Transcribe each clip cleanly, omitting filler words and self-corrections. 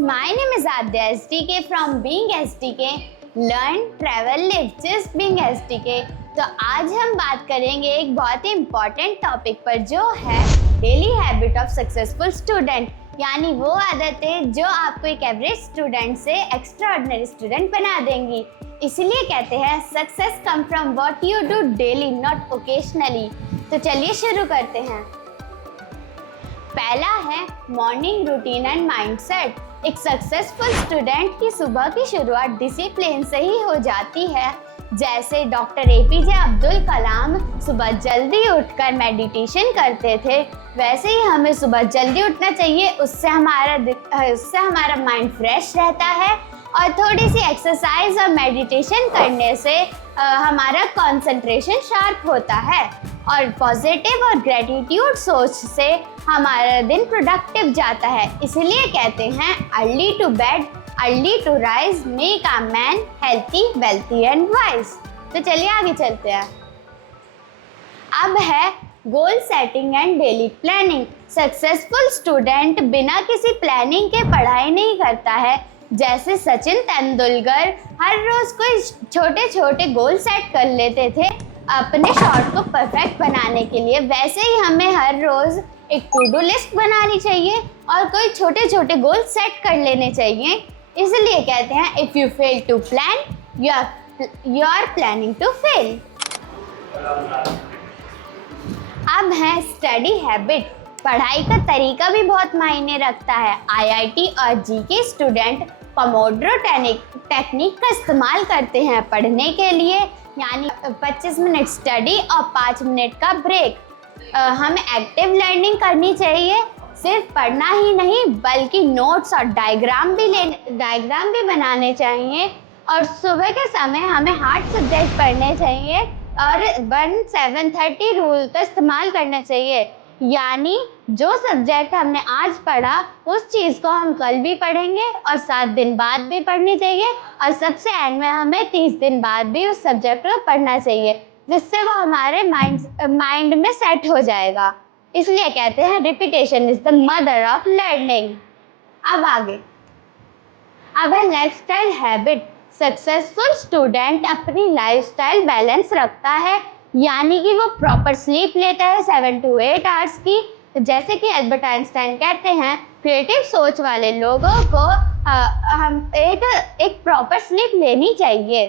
my name is SDK from BeingSDK. Learn, travel, live, just BeingSDK. तो आज हम बात करेंगे एक बहुत ही इम्पॉर्टेंट टॉपिक पर जो है daily habit of successful student, यानी वो आदतें जो आपको एक एवरेज स्टूडेंट से एक्स्ट्रा ऑर्डिनरी स्टूडेंट बना देंगी। इसलिए कहते हैं success come from what you do daily, not occasionally. तो चलिए शुरू करते हैं। पहला है मॉर्निंग रूटीन एंड माइंडसेट। एक सक्सेसफुल स्टूडेंट की सुबह की शुरुआत डिसिप्लिन से ही हो जाती है। जैसे डॉक्टर APJ अब्दुल कलाम सुबह जल्दी उठकर मेडिटेशन करते थे, वैसे ही हमें सुबह जल्दी उठना चाहिए। उससे हमारा माइंड फ्रेश रहता है और थोड़ी सी एक्सरसाइज और मेडिटेशन करने से हमारा कंसंट्रेशन शार्प होता है और पॉजिटिव और ग्रेटिट्यूड सोच से हमारा दिन प्रोडक्टिव जाता है। इसलिए कहते हैं early to bed early to rise make a man healthy wealthy and wise. तो चलिए आगे चलते हैं। अब है goal setting and daily planning. Successful student बिना किसी प्लानिंग के पढ़ाई नहीं करता है। जैसे सचिन तेंदुलकर हर रोज कोई छोटे छोटे गोल सेट कर लेते थे अपने शॉट को परफेक्ट बनाने के लिए, वैसे ही हमें हर रोज एक टू डू लिस्ट बनानी चाहिए और कोई छोटे छोटे गोल सेट कर लेने चाहिए। इसलिए कहते हैं if you fail to plan you are planning to fail. अब है स्टडी हैबिट। पढ़ाई का तरीका भी बहुत मायने रखता है। IIT और GK स्टूडेंट पोमोड्रो टेक्निक का इस्तेमाल करते हैं पढ़ने के लिए, यानी 25 मिनट स्टडी और 5 मिनट का ब्रेक। हमें एक्टिव लर्निंग करनी चाहिए। सिर्फ पढ़ना ही नहीं बल्कि नोट्स और डायग्राम भी बनाने चाहिए। और सुबह के समय हमें हार्ड सब्जेक्ट पढ़ने चाहिए और 1-7-30 रूल का इस्तेमाल करना चाहिए, यानी जो सब्जेक्ट हमने आज पढ़ा उस चीज़ को हम कल भी पढ़ेंगे और 7 दिन बाद भी पढ़नी चाहिए और सबसे एंड में हमें 30 दिन बाद भी उस सब्जेक्ट को पढ़ना चाहिए, जिससे वो हमारे माइंड में सेट हो जाएगा। इसलिए कहते हैं repetition is the mother of learning. अब आगे अब है लाइफस्टाइल हैबिट। सक्सेसफुल स्टूडेंट अपनी लाइफस्टाइल बैलेंस रखता है, यानी कि वो प्रॉपर स्लीप लेता है 7 to 8 आवर्स की। जैसे कि अल्बर्ट आइंस्टाइन कहते हैं क्रिएटिव सोच वाले लोगों को हम एक प्रॉपर स्लीप लेनी चाहिए।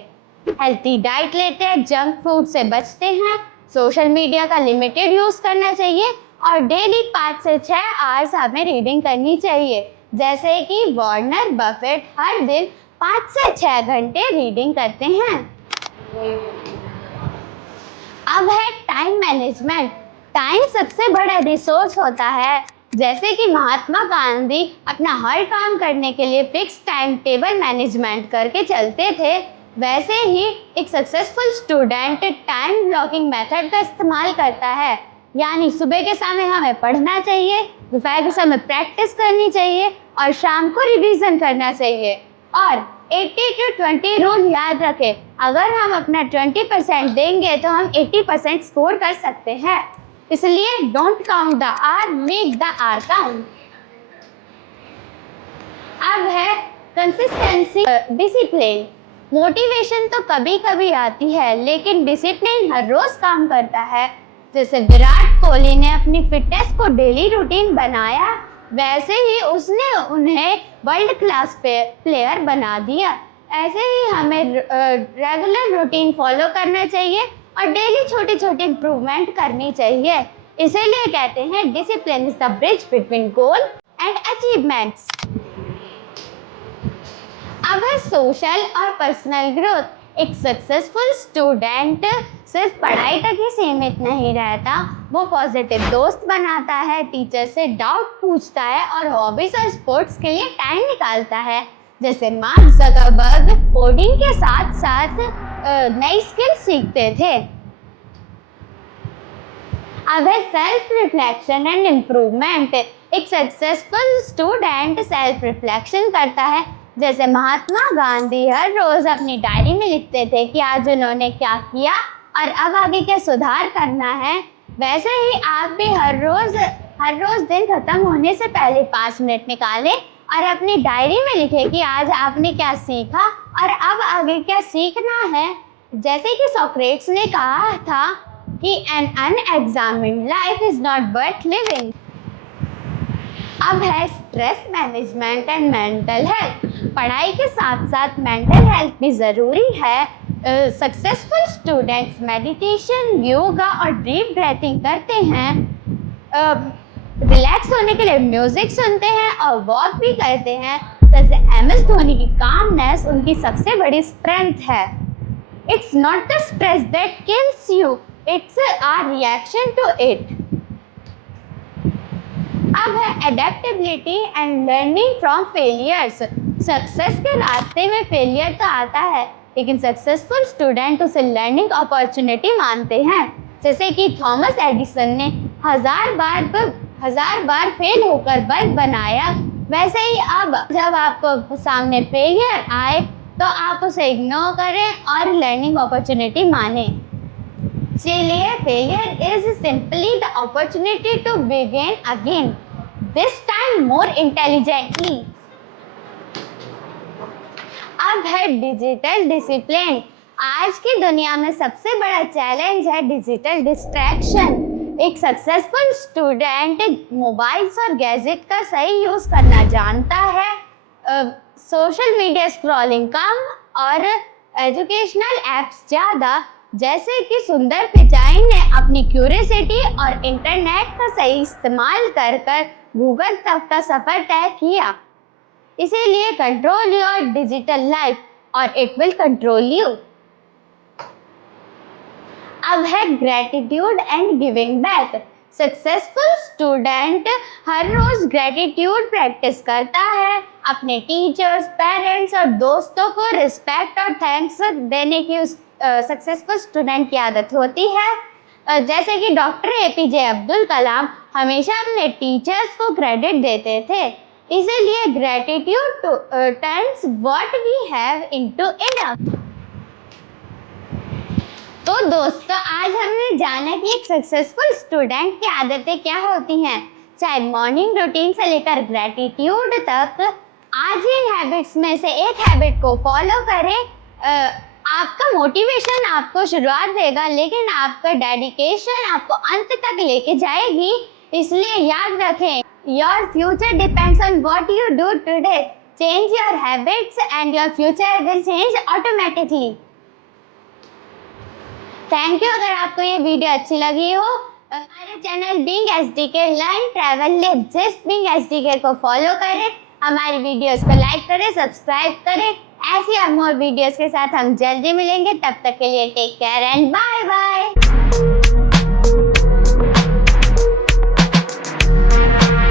हेल्थी डाइट लेते हैं, जंक फूड से बचते हैं, सोशल मीडिया का लिमिटेड यूज़ करना चाहिए और डेली 5 से 6 आवर्स हमें रीडिंग करनी चाहिए। जैसे कि वॉर्नर बफेट हर दिन 5 से 6 घंटे रीडिंग करते हैं। अब है टाइम मैनेजमेंट। टाइम सबसे बड़ा रिसोर्स होता है। जैसे कि महात्मा गांधी अपना हर काम करने के लिए फिक्स टाइम टेबल मैनेजमेंट करके चलते थे, वैसे ही एक successful student time blocking method का इस्तेमाल करता है, यानी सुबह के समय हमें पढ़ना चाहिए, दोपहर के समय प्रैक्टिस करनी चाहिए और शाम को रिवीजन करना चाहिए। और 80-20 रूल याद रखें, अगर हम अपना 20% देंगे तो हम 80% स्कोर कर सकते हैं। इसलिए don't count the hour, make the hour count. अब है कंसिस्टेंसी, डिसिप्लिन। मोटिवेशन तो कभी कभी आती है लेकिन डिसिप्लिन हर रोज काम करता है। जैसे विराट कोहली ने अपनी फिटनेस को डेली रूटीन बनाया, वैसे ही उसने उन्हें वर्ल्ड क्लास प्लेयर बना दिया। ऐसे ही हमें रेगुलर रूटीन फॉलो करना चाहिए और डेली छोटी छोटी इम्प्रूवमेंट करनी चाहिए। इसीलिए कहते हैं discipline is the bridge between goal and achievements. अब है सोशल और पर्सनल ग्रोथ। एक सक्सेसफुल स्टूडेंट सिर्फ पढ़ाई तक ही सीमित नहीं रहता, वो पॉजिटिव दोस्त बनाता है, टीचर से डाउट पूछता है और हॉबीज और स्पोर्ट्स के लिए टाइम निकालता है। जैसे मार्क ज़करबर्ग कोडिंग के साथ साथ नई स्किल सीखते थे। अब है सेल्फ रिफ्लेक्शन एंड इम्प्रूवमेंट। एक सक्सेसफुल स्टूडेंट सेल्फ रिफ्लेक्शन करता है। जैसे महात्मा गांधी हर रोज अपनी डायरी में लिखते थे कि आज उन्होंने क्या किया और अब आगे क्या सुधार करना है, वैसे ही आप भी हर रोज दिन खत्म होने से पहले 5 मिनट निकालें और अपनी डायरी में लिखें कि आज आपने क्या सीखा और अब आगे क्या सीखना है। जैसे कि सोक्रेट्स ने कहा था कि an unexamined life is not worth living. अब है stress management and mental health. पढ़ाई के साथ साथ मेंटल हेल्थ भी ज़रूरी है। सक्सेसफुल स्टूडेंट्स मेडिटेशन, योगा और डीप ब्रीथिंग करते हैं। रिलैक्स होने के लिए म्यूजिक सुनते हैं और वॉक भी करते हैं। जैसे MS धोनी की कामनेस उनकी सबसे बड़ी स्ट्रेंथ है। It's not the stress that kills you, it's our reaction to it. अब है adaptability and learning from failures. Success के रास्ते में फेलियर तो आता है, लेकिन सक्सेसफुल स्टूडेंट उसे लर्निंग अपॉर्चुनिटी मानते हैं। जैसे कि थॉमस एडिसन ने हजार बार फेल होकर बल्ब बनाया, वैसे ही अब जब आपको सामने फेलियर आए तो आप उसे इग्नोर करें और लर्निंग अपॉर्चुनिटी माने। इसीलिए failure is simply the opportunity to begin again, this time more intelligently. अब है डिजिटल डिसिप्लिन। आज की दुनिया में सबसे बड़ा चैलेंज है डिजिटल डिस्ट्रैक्शन। एक सक्सेसफुल स्टूडेंट मोबाइल्स और गैजेट का सही यूज करना जानता है। सोशल मीडिया स्क्रॉलिंग कम और एजुकेशनल एप्स ज़्यादा। जैसे कि सुंदर पिचाई ने अपनी क्यूरियोसिटी और इंटरनेट का सही इस्तेमाल कर गूगल तक का सफ़र तय किया। इसीलिए कंट्रोल योर डिजिटल लाइफ और इट विल कंट्रोल यू। अब है gratitude and giving back. Successful student हर रोज ग्रेटिट्यूड प्रैक्टिस करता है। अपने टीचर्स, पेरेंट्स और दोस्तों को रिस्पेक्ट और थैंक्स देने की उस सक्सेसफुल स्टूडेंट की आदत होती है। जैसे कि डॉक्टर APJ अब्दुल कलाम हमेशा अपने टीचर्स को क्रेडिट देते थे। इसीलिए gratitude turns what we have into enough. तो दोस्तों, आज हमने जाना कि एक सक्सेसफुल स्टूडेंट की आदतें क्या होती हैं। चाहे मॉर्निंग रूटीन से लेकर ग्रेटिट्यूड तक, आज इन हैबिट्स में से एक हैबिट को फॉलो करें। आपका मोटिवेशन आपको शुरुआत देगा, लेकिन आपका डेडिकेशन आपको अंत तक लेके जाएगी। इसलिए याद रखें, your future depends on what you do today. Change your habits and your future will change automatically. Thank you. अगर आपको ये वीडियो अच्छी लगी हो, हमारे channel BeingSDK learn travel live just BeingSDK को फॉलो करें, हमारी वीडियोस को लाइक करें, सब्सक्राइब करें। ऐसी और मोर वीडियोस के साथ हम जल्दी मिलेंगे। तब तक के लिए take care and bye bye.